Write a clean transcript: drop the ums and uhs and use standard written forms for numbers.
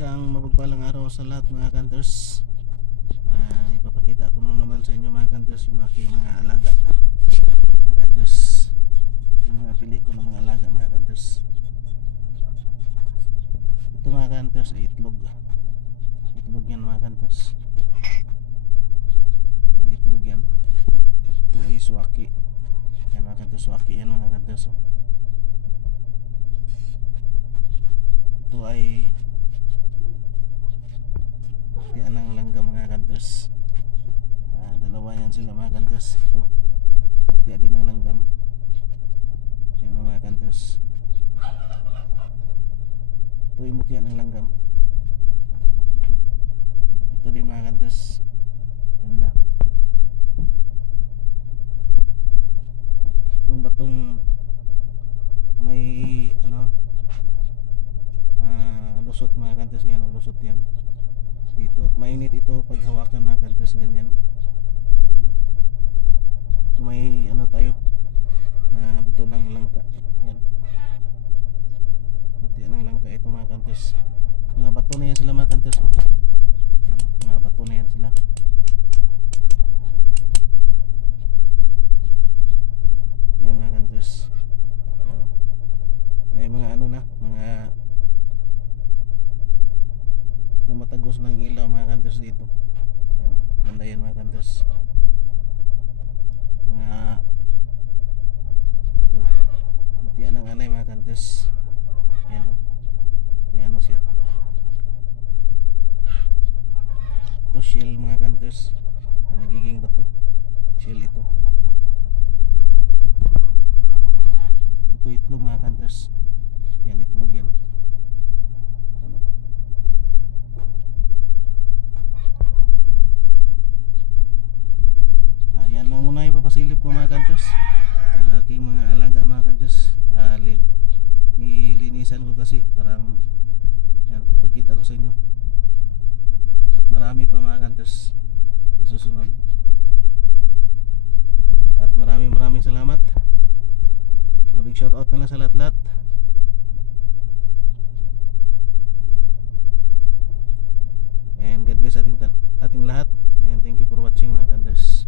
Isang mapagpalang araw sa lahat mga kanters. Ipapakita ko na naman sa inyo mga kanters yung aking mga alaga mga kanters, yung mga pili ko ng mga alaga mga kanters. Ito mga kanters ay itlog yan mga kanters. Yan itlog yan. Ito ay swaki yan mga kanters, swaki yan mga kanters. Ito ay tiyan ng langgam mga kanters. Dalawa yan sila mga kanters. Ito tiyan din ng langgam yan mga kanters. Ito yung mukha ng langgam. Ito din mga kanters, ganda. Itong batong may lusot mga kanters, yan lusot yan dito at mainit ito pag hawakan mga kanters, ganyan. May tayo na buto ng langka yan, buto ng langka ito mga kanters. Mga bato na yan sila mga kanters. Yan, mga bato na yan sila. Yan mga kanters. Yan. May mga mga tumatagos ng ilaw mga kanters dito. Yan, ganda yan mga kanters. Mga matiyan ng anay mga kanters. Yan may siya. Ito shell mga kanters, nagiging bato. Shell ito. Ito itlog mga kanters. Yan itlog yan. Yan lang muna ipapasilip ko mga kanters ang aking mga alaga mga kanters. Nilinisan ko kasi parang yan, papakita ko sa inyo. At marami pa mga kanters na susunod. At maraming salamat. Big shout out na lang sa lahat-lahat. And God bless ating lahat. And thank you for watching mga kanters.